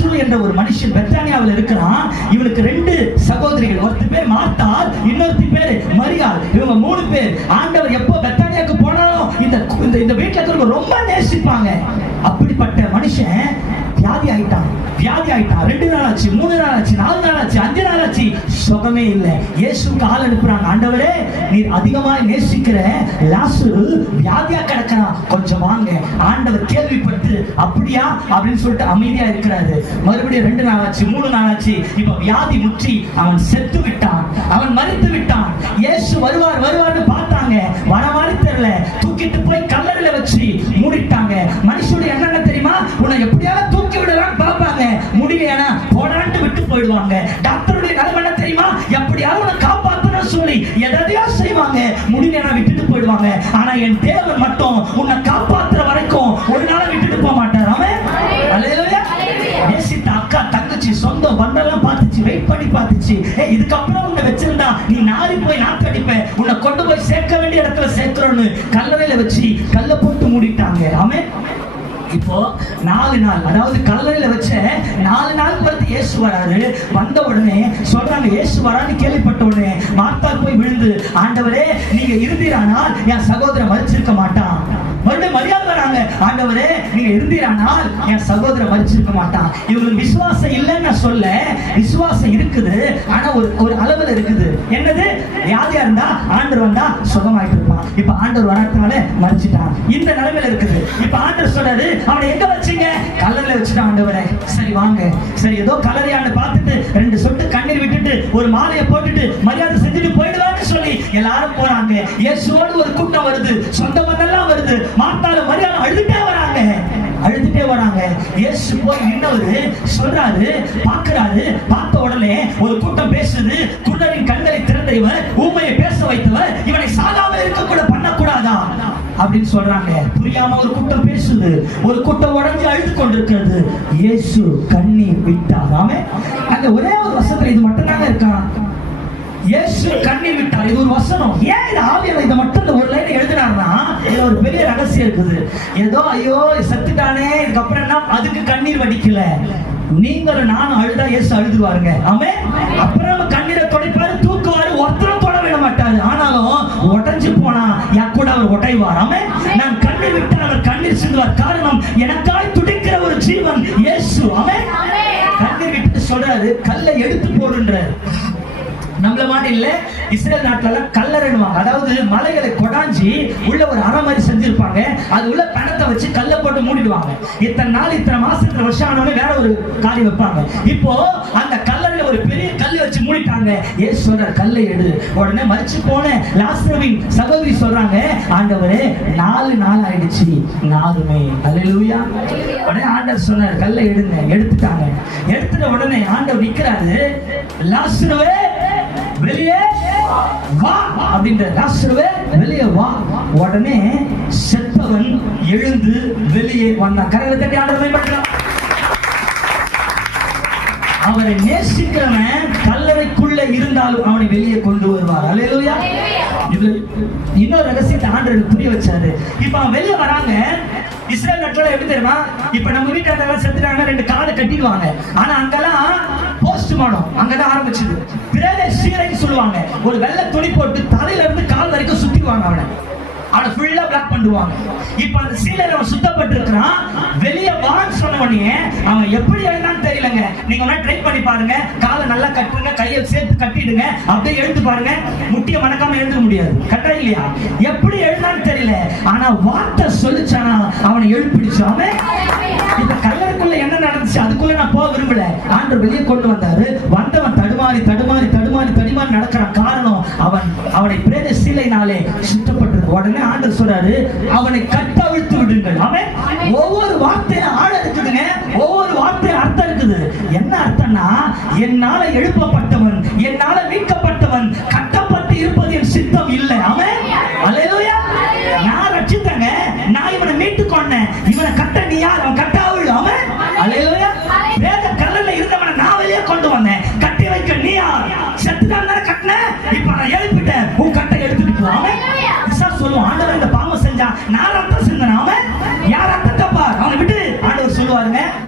லாசரு என்ற ஒரு மனுஷன் பெத்தானியாவில் இருக்கிறான். இவனுக்கு 2 சகோதரிகள், ஒருத்தர் பேர் மார்த்தாள், இன்னொருத்தி பேர் மரியாள். இவங்க 3 பேர் ஆண்டவர் எப்போ பெத்தானியாவுக்கு போனாலும் இந்த வீட்டுல இருக்கிறவங்க ரொம்ப நேசிப்பாங்க. அப்படிப்பட்ட மனுஷன் வியாதி ஆயிட்டான். 2 நாள் ஆச்சு, 3 நாள் ஆச்சு, 4 நாள் ஆச்சு, 5 நாள் ஆச்சு, சுகமே இல்லை. இயேசுக்கு ஆள் அனுப்புறாங்க. ஆண்டவரே, நீர் அதிகமாய் நேசிக்கிற லாசரு வியாதியா கிடக்கிறான், கொஞ்சம் வாங்க. ஆண்டவர் கேள்விப்பட்டு அப்படியா அப்படின்னு சொல்லிட்டு அமைதியா இருக்கிறாரு. மறுபடியும் 2 நாள் ஆச்சு, 3 நாள் ஆச்சு. இப்ப வியாதி முற்றி அவன் செத்து விட்டான், அவன் மரித்து விட்டான். இயேசு வருவார்னு பார்த்தாங்க, வர மாதிரி தெரியல. தூக்கிட்டு போய் கல்லறையில வச்சு மூடிட்டாங்க. மனுஷனுடைய என்ன தெரியுமா? உன்னை எப்படியாவது தூக்கி விடலாம் பார்ப்பாங்க, முடியலையா போடான்ட்டு விட்டு போயிடுவாங்க. டாக்டருடைய நிலைமை என்ன தெரியுமா? எப்படியாவது உன்னை காப்பாற்றணும் சொல்லி எதையோ செய்வாங்க, முடியலையா விட்டுட்டு போயிடுவாங்க. ஆனா என் தேவன் மட்டும் உன்னை காப்பாற்றுற வரைக்கும் ஒரு நாள் விட்டுட்டு போக மாட்டார். அவன் அல்லேலூயா. நேசித்த அக்கா, தங்கச்சி, சொந்தம் பந்தெல்லாம் பார்த்துச்சு, வெயிட் பண்ணி பார்த்துச்சு. இதுக்கப்புறம் உன்னை வச்சிருந்தா நீ நாரி போய் நாக்கடிப்ப, உன்னை கொண்டு போய் சேர்க்க வேண்டிய இடத்துல சேர்க்கிறோன்னு கல்லறையில வச்சு கல்ல போட்டு மூடிட்டாங்க. அவன் இப்போ 4 நாள், அதாவது கல்லறையில வச்ச 4 நாள் பார்த்து இயேசு வராரு. வந்த உடனே சொல்றாங்க, இயேசு வரான்னு கேள்விப்பட்ட உடனே மார்த்தாள் போய் விழுந்து, ஆண்டவரே, நீங்க இருந்தீரானால் என் சகோதரன் மரிச்சிருக்க மாட்டான். மறுபடியும் மரியாதை வராங்க, ஆண்டவரே, நீங்க இருந்தீரானால் என் சகோதரன் மரிச்சிருக்க மாட்டான். இவங்களுக்கு விசுவாசம் இல்லைன்னு சொல்ல, விசுவாசம் இருக்குது, ஆனா ஒரு அளவுல இருக்குது. என்னது? வியாதியா இருந்தா ஆண்டவர் வந்தா சுகமாயிட்டு இருப்பான். இப்ப ஆண்டவர் வராதனால மரிச்சிட்டான். இந்த நிலைமையில இருக்குது. இப்ப ஆண்டவர் சொல்றாரு, அவனை எங்க வச்சீங்க? கல்லறையில வச்சுட்டான். ஆண்டவரே, சரி வாங்க. சரி, ஏதோ கல்லறையான்னு பார்த்துட்டு 2 சொட்டு கண்ணீர் விட்டுட்டு ஒரு மாலையை போட்டுட்டு மரியாதை செஞ்சுட்டு போயிடுவான்னு சொல்லி எல்லாரும் போறாங்க. இயேசுவோடு ஒரு கூட்டம் வருது, சொந்த பந்தெல்லாம் வருது. மார்த்தாள் மரியாதை அழுதுட்டே வராங்க. இயேசு போய் நின்னவரு சொல்றாரு, பார்க்கிறாரு. பார்த்த உடனே ஒரு கூட்டம் பேசுது, குருடரின் கண்களை திறந்தவர், ஊமையை பேச வைத்தவர், இவனை சாகாமல் இருக்க கூட பண்ணக்கூடாதா அப்படின்னு சொல்றாங்க. புரியாம ஒரு கூட்டம் பேசுது, ஒரு கூட்டம் உடஞ்சி அழுது கொண்டிருக்கிறது. இயேசு கண்ணீர் விட்டார். அவன் அந்த ஒரே ஒரு வசனத்துல இது மட்டும் தாங்க இருக்கான். இயேசு கண்ணீர் விட்டார். இது ஒரு வசனம். ஏன் இது ஆவியானவர் இதை மட்டும் இந்த ஒரு லைன் எழுதினார்னா, இதுல ஒரு பெரிய ரகசியம் இருக்குது. ஏதோ ஐயோ செத்துட்டானே, இதுக்கப்புறம் என்ன, அதுக்கு கண்ணீர் வடிக்கல. நீங்களும் நானும் அழுதா இயேசு அழுதுவாருங்க. ஆமென். அப்புறம் நம்ம கண்ணீரை துடைப்பாரு, தூக்குவாரு, ஒருத்தரும் தொட விட மாட்டாரு. ஆனாலும் உடைஞ்சு போனா என் கூட அவர் உடைவார். ஆமென். நான் கண்ணீர் விட்டால் அவர் கண்ணீர் சிந்துவார். காரணம், எனக்காய் துடிக்கிற ஒரு ஜீவன் இயேசு. ஆமென். கண்ணீர் விட்டு சொல்றாரு, கல்லை எடுத்து போடுன்றார். நம்மள மாதிரி இல்ல, இஸ்ரேல் நாட்டுல கல்லறைனுவாங்க. அதாவது மலைகளை கொடாஞ்சி உள்ள ஒரு அறை மாதிரி செஞ்சிருப்பாங்க. அது உள்ள பணத்தை வச்சு கல்லை போட்டு மூடிடுவாங்க. இத்தனை நாள், இத்தனை மாசம், இத்தனை வருஷம் ஆனவங்க வேற ஒரு காரியம் வைப்பாங்க. இப்போ அந்த கல்லறையில ஒரு பெரிய கல்லை வச்சு மூடிட்டாங்க. ஏசு சொல்றார், கல்லை எடு. உடனே மரிச்சு போன லாசருவின் சகோதரி சொல்றாங்க, ஆண்டவரே, 4 நாள் ஆயிடுச்சு, நாருமே. அல்லேலூயா. உடனே ஆண்டவர் சொன்னார், கல்லை எடுங்க. எடுத்துட்டாங்க. எடுத்துட்ட உடனே ஆண்டவர் நிக்கிறாரு, லாசருவே வெளியே வா அப்படின்ற. லாசருவே வெளியே வா. உடனே செத்தவன் எழுந்து வெளியே வந்தான். கரங்களை தட்டி ஆண்டவரை மேம்படுத்தலாம். அவரை நேசிக்கிறவன் கல்லறைக்குள்ள இருந்தாலும் அவனை வெளியே கொண்டு வருவார். அல்லேலூயா. இது இன்னொரு ரகசியத்தை ஆண்டவர் புரிய வச்சாரு. இப்ப அவன் வெளியே வராங்க. இஸ்ரேல் நாட்டுல எப்படி தெரியுமா? இப்ப நம்ம வீட்டுல செத்துட்டாங்க, 2 காலை கட்டிடுவாங்க. ஆனா அங்கெல்லாம் போஸ்ட்மார்டம் அங்கதான் ஆரம்பிச்சது. பிரேத சீரைன்னு சொல்லுவாங்க. ஒரு வெள்ளை துணி போட்டு தலையில இருந்து கால் வரைக்கும் சுத்திடுவாங்க. அவனை ஃபுல்லா பிளாக் பண்ணுவாங்க. இப்ப அந்த சீலையில அவன் சுத்தப்பட்டு இருக்கிறான். வெளியே வான்னு சொன்ன உடனே அவன் எப்படி எழுதான்னு தெரியலங்க. நீங்க வேணா ட்ரை பண்ணி பாருங்க. காலை நல்லா கட்டுங்க, கையை சேர்த்து கட்டிடுங்க, அப்படியே எழுந்து பாருங்க. முட்டிய மணக்காம எழுத முடியாது, கட்டா இல்லையா? எப்படி எழுதான்னு தெரியல. ஆனா வார்த்தை சொல்லிச்சானா அவனை எழுப்பிடுச்சு. அவன் இப்ப கல்லறைக்குள்ள என்ன நடந்துச்சு அதுக்குள்ள நான் போக விரும்பல. ஆண்டவர் வெளியே கொண்டு வந்தாரு. வந்தவன் தடுமாறி நடக்கிறான். காரணம், அவனை பிரேத சீலையினாலே சுத்தப்பட்டிருக்கு. உடனே ஆண்டவர் சொல்றாரு, அவனை கட்டவிழ்த்து விடுங்கள். அவன் ஒவ்வொரு வார்த்தையும் ஆழ இருக்குதுங்க, ஒவ்வொரு வார்த்தையும் அர்த்தம் இருக்குது. என்ன அர்த்தம்னா, என்னால எழுப்பப்பட்டவன், என்னால